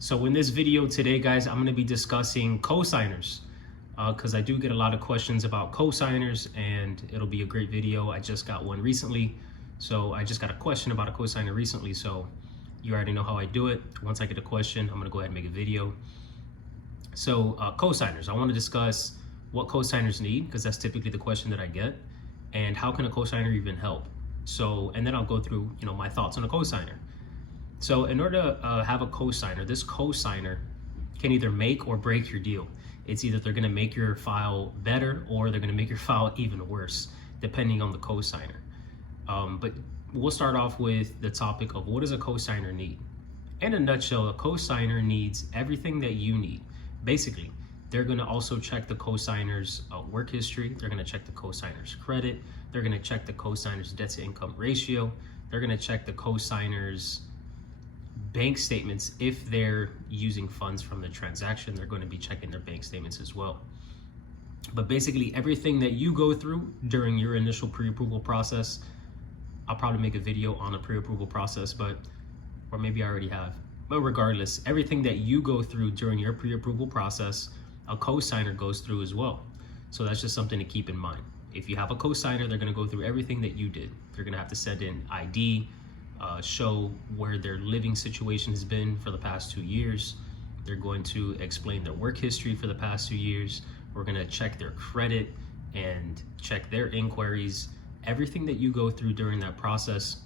So in this video today, guys, I'm going to be discussing cosigners because I do get a lot of questions about cosigners, and it'll be a great video. I just got one recently. So I just got a question about a cosigner recently. So you already know how I do it. Once I get a question, I'm going to go ahead and make a video. So cosigners, I want to discuss what cosigners need, because that's typically the question that I get, and how can a cosigner even help? So, and then I'll go through, my thoughts on a cosigner. So in order to have a cosigner, this cosigner can either make or break your deal. It's either they're gonna make your file better or they're gonna make your file even worse, depending on the cosigner. But we'll start off with the topic of what does a cosigner need? In a nutshell, a cosigner needs everything that you need. Basically, they're gonna also check the cosigner's work history. They're gonna check the cosigner's credit. They're gonna check the cosigner's debt to income ratio. They're gonna check the cosigner's bank statements. If they're using funds from the transaction, they're going to be checking their bank statements as well. But basically everything that you go through during your initial pre-approval process, I'll probably make a video on a pre-approval process, or maybe I already have. But regardless, everything that you go through during your pre-approval process, a cosigner goes through as well. So that's just something to keep in mind. If you have a cosigner, they're going to go through everything that you did. They're going to have to send in ID, show where their living situation has been for the past 2 years. They're going to explain their work history for the past 2 years. We're going to check their credit and check their inquiries. Everything that you go through during that process,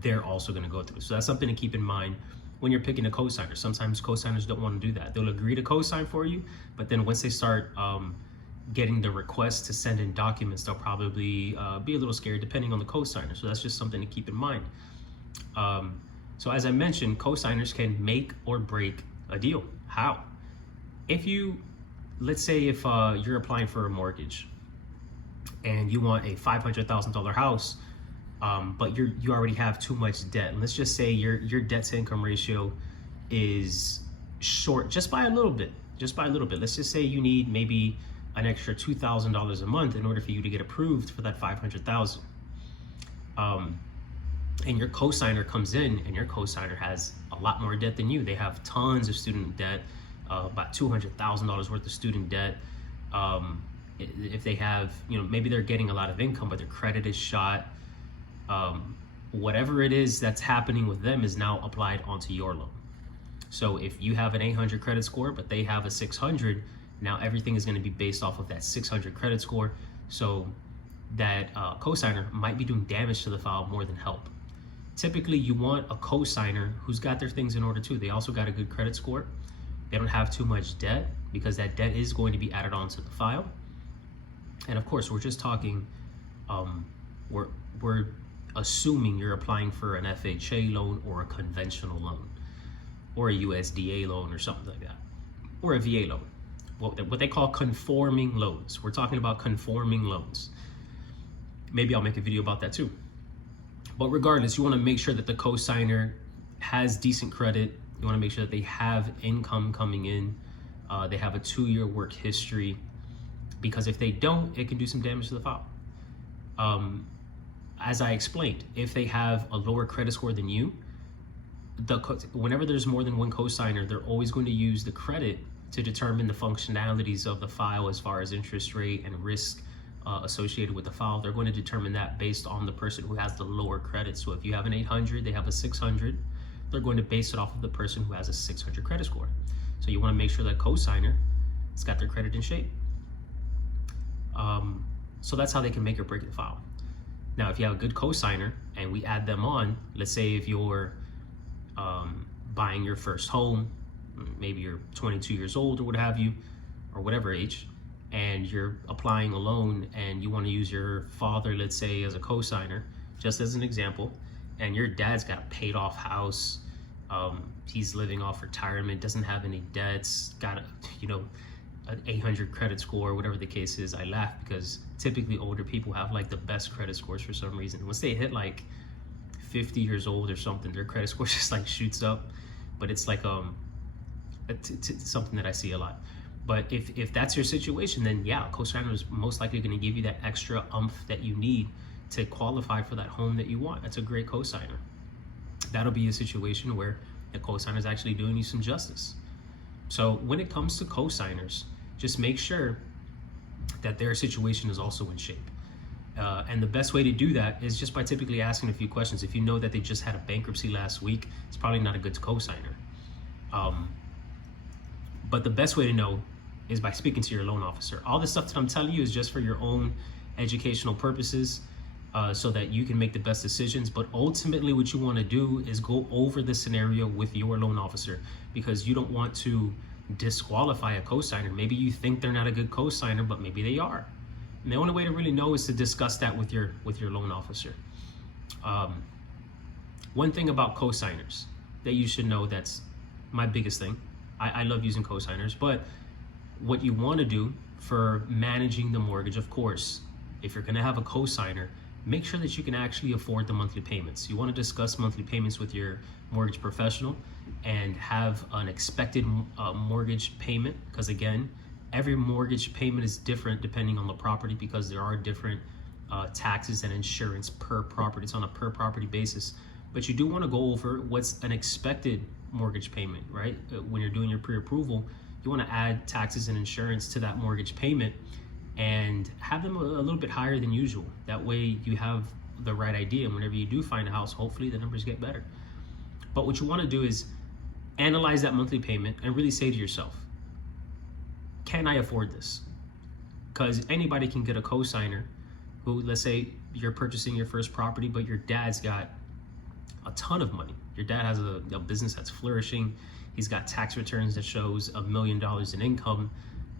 they're also going to go through. So that's something to keep in mind when you're picking a cosigner. Sometimes cosigners don't want to do that. They'll agree to cosign for you, but then once they start getting the request to send in documents, they'll probably be a little scared depending on the cosigner. So that's just something to keep in mind. So as I mentioned, cosigners can make or break a deal. How? Let's say if you're applying for a mortgage and you want a $500,000 house, but you already have too much debt. And let's just say your debt to income ratio is short just by a little bit. Let's just say you need maybe an extra $2,000 a month in order for you to get approved for that $500,000. And your cosigner comes in, and your cosigner has a lot more debt than you. They have tons of student debt, about $200,000 worth of student debt. If they have, maybe they're getting a lot of income, but their credit is shot. Whatever it is that's happening with them is now applied onto your loan. So if you have an 800 credit score, but they have a 600, now everything is going to be based off of that 600 credit score. So that cosigner might be doing damage to the file more than help. Typically, you want a cosigner who's got their things in order too. They also got a good credit score. They don't have too much debt, because that debt is going to be added onto the file. And of course, we're just talking, we're assuming you're applying for an FHA loan or a conventional loan or a USDA loan or something like that, or a VA loan. What they call conforming loans. We're talking about conforming loans. Maybe I'll make a video about that too. But regardless, you want to make sure that the cosigner has decent credit. You want to make sure that they have income coming in. They have a 2-year work history, because if they don't, it can do some damage to the file. As I explained, if they have a lower credit score than you, whenever there's more than one cosigner, they're always going to use the credit to determine the functionalities of the file as far as interest rate and risk associated with the file. They're going to determine that based on the person who has the lower credit. So if you have an 800, they have a 600, they're going to base it off of the person who has a 600 credit score. So you want to make sure that cosigner has got their credit in shape. So that's how they can make or break the file. Now, if you have a good cosigner and we add them on, let's say if you're buying your first home, maybe you're 22 years old or what have you, or whatever age, and you're applying a loan and you want to use your father, let's say, as a cosigner, just as an example, and your dad's got a paid off house, he's living off retirement, doesn't have any debts, got an 800 credit score, whatever the case is. I laugh because typically older people have like the best credit scores for some reason. Once they hit like 50 years old or something, their credit score just like shoots up. But it's like something that I see a lot. But if that's your situation, then yeah, cosigner is most likely going to give you that extra oomph that you need to qualify for that home that you want. That's a great cosigner. That'll be a situation where the cosigner is actually doing you some justice. So when it comes to cosigners, just make sure that their situation is also in shape. And the best way to do that is just by typically asking a few questions. If you know that they just had a bankruptcy last week, it's probably not a good cosigner. But the best way to know is by speaking to your loan officer. All this stuff that I'm telling you is just for your own educational purposes, so that you can make the best decisions. But ultimately what you want to do is go over the scenario with your loan officer, because you don't want to disqualify a cosigner. Maybe you think they're not a good cosigner, but maybe they are. And the only way to really know is to discuss that with your loan officer. One thing about cosigners that you should know, that's my biggest thing. I love using cosigners, but what you want to do for managing the mortgage, of course, if you're going to have a cosigner, make sure that you can actually afford the monthly payments. You want to discuss monthly payments with your mortgage professional and have an expected mortgage payment, because again, every mortgage payment is different depending on the property, because there are different taxes and insurance per property. It's on a per property basis. But you do want to go over what's an expected mortgage payment, right? When you're doing your pre-approval, you want to add taxes and insurance to that mortgage payment and have them a little bit higher than usual. That way you have the right idea, and whenever you do find a house, hopefully the numbers get better. But what you want to do is analyze that monthly payment and really say to yourself, can I afford this? Because anybody can get a cosigner who, let's say you're purchasing your first property, but your dad's got a ton of money. Your dad has a business that's flourishing. He's got tax returns that shows $1 million in income,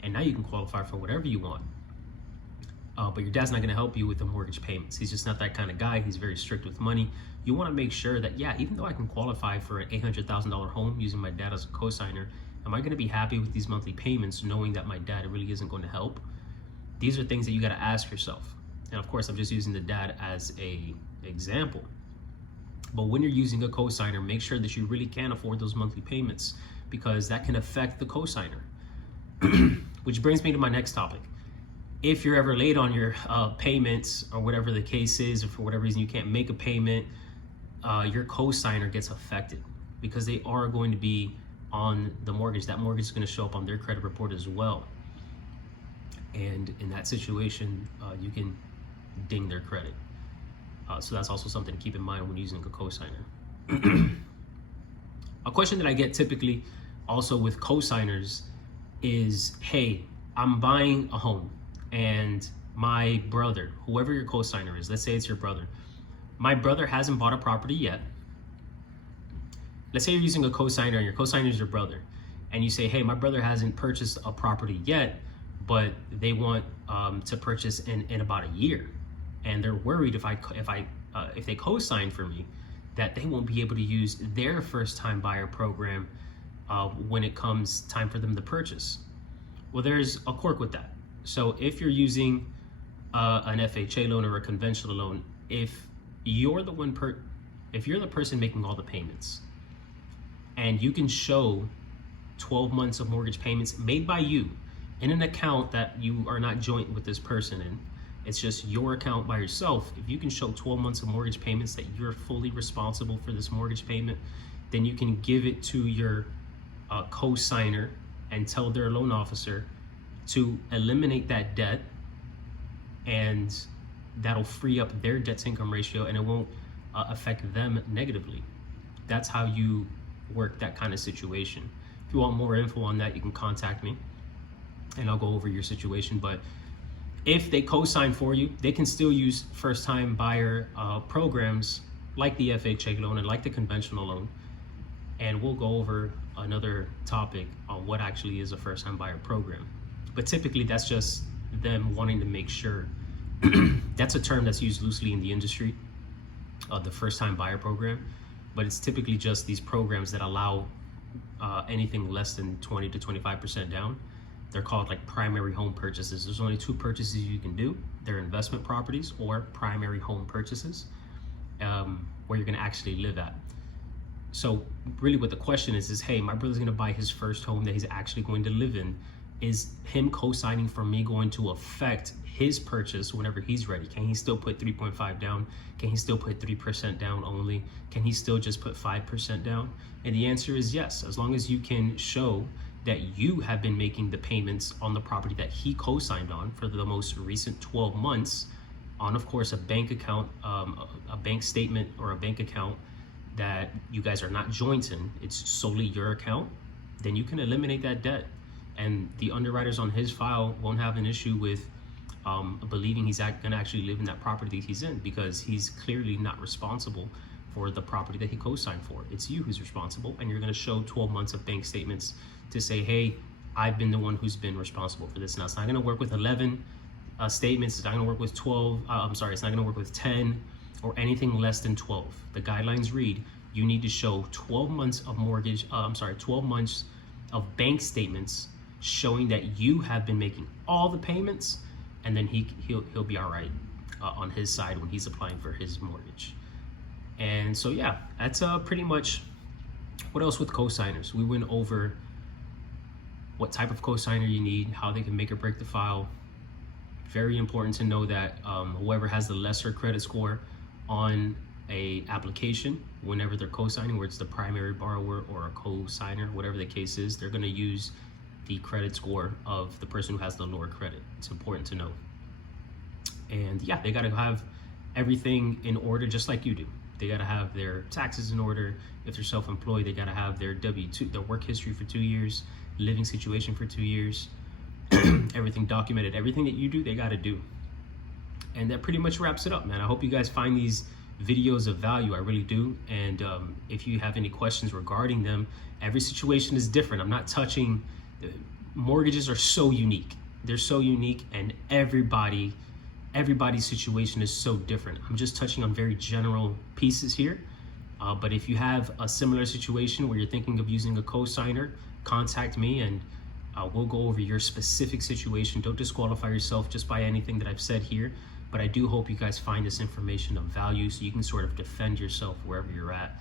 and now you can qualify for whatever you want. But your dad's not going to help you with the mortgage payments. He's just not that kind of guy. He's very strict with money. You want to make sure that, yeah, even though I can qualify for an $800,000 home using my dad as a cosigner, am I going to be happy with these monthly payments knowing that my dad really isn't going to help? These are things that you got to ask yourself. And of course, I'm just using the dad as an example. But when you're using a cosigner, make sure that you really can afford those monthly payments, because that can affect the cosigner. Which brings me to my next topic. If you're ever late on your payments, or whatever the case is, or for whatever reason you can't make a payment, your cosigner gets affected, because they are going to be on the mortgage. That mortgage is going to show up on their credit report as well. And in that situation, you can ding their credit. So that's also something to keep in mind when using a cosigner. A question that I get typically also with cosigners is, hey, I'm buying a home and my brother, whoever your cosigner is, let's say it's your brother, my brother hasn't bought a property yet. Let's say you're using a cosigner and your cosigner is your brother, and you say, hey, my brother hasn't purchased a property yet, but they want to purchase in about a year. And they're worried if they co-sign for me, that they won't be able to use their first-time buyer program when it comes time for them to purchase. Well, there's a quirk with that. So if you're using an FHA loan or a conventional loan, if you're the person making all the payments, and you can show 12 months of mortgage payments made by you in an account that you are not joint with this person in, it's just your account by yourself. If you can show 12 months of mortgage payments that you're fully responsible for this mortgage payment, then you can give it to your co-signer and tell their loan officer to eliminate that debt, and that'll free up their debt to income ratio, and it won't affect them negatively. That's how you work that kind of situation. If you want more info on that, you can contact me and I'll go over your situation. But if they co-sign for you, they can still use first-time buyer programs like the FHA loan and like the conventional loan. And we'll go over another topic on what actually is a first-time buyer program. But typically that's just them wanting to make sure. That's a term that's used loosely in the industry, the first-time buyer program. But it's typically just these programs that allow anything less than 20 to 25% down. They're called like primary home purchases. There's only two purchases you can do. They're investment properties or primary home purchases, where you're gonna actually live at. So really what the question is, hey, my brother's gonna buy his first home that he's actually going to live in. Is him co-signing for me going to affect his purchase whenever he's ready? Can he still put 3.5 down? Can he still put 3% down only? Can he still just put 5% down? And the answer is yes, as long as you can show that you have been making the payments on the property that he co-signed on for the most recent 12 months on, of course, a bank account, a bank statement or a bank account that you guys are not joint in, it's solely your account, then you can eliminate that debt. And the underwriters on his file won't have an issue with believing he's gonna actually live in that property that he's in, because he's clearly not responsible for the property that he co-signed for. It's you who's responsible, and you're gonna show 12 months of bank statements to say, hey, I've been the one who's been responsible for this. Now, it's not gonna work with 11 statements, it's not gonna work with 12, it's not gonna work with 10 or anything less than 12. The guidelines read, you need to show 12 months of 12 months of bank statements showing that you have been making all the payments, and then he'll be all right on his side when he's applying for his mortgage. And so yeah, that's pretty much. What else with co-signers? We went over what type of co-signer you need, how they can make or break the file. Very important to know that whoever has the lesser credit score on a application, whenever they're co-signing, where it's the primary borrower or a co-signer, whatever the case is, they're going to use the credit score of the person who has the lower credit. It's important to know. And yeah, they got to have everything in order, just like you do. They got to have their taxes in order. If they're self-employed, they got to have their W-2, their work history for 2 years, living situation for 2 years, everything documented. Everything that you do, they got to do. And that pretty much wraps it up, man. I hope you guys find these videos of value. I really do. And if you have any questions regarding them, every situation is different. I'm not touching. Mortgages are so unique. They're so unique, and everybody's situation is so different. I'm just touching on very general pieces here. But if you have a similar situation where you're thinking of using a co-signer, contact me and we'll go over your specific situation. Don't disqualify yourself just by anything that I've said here. But I do hope you guys find this information of value so you can sort of defend yourself wherever you're at,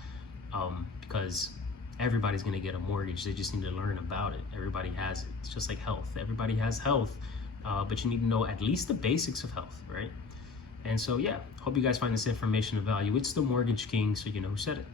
because everybody's going to get a mortgage. They just need to learn about it. Everybody has it. It's just like health. Everybody has health, but you need to know at least the basics of health, right? And so, yeah, hope you guys find this information of value. It's the Mortgage King, so you know who said it.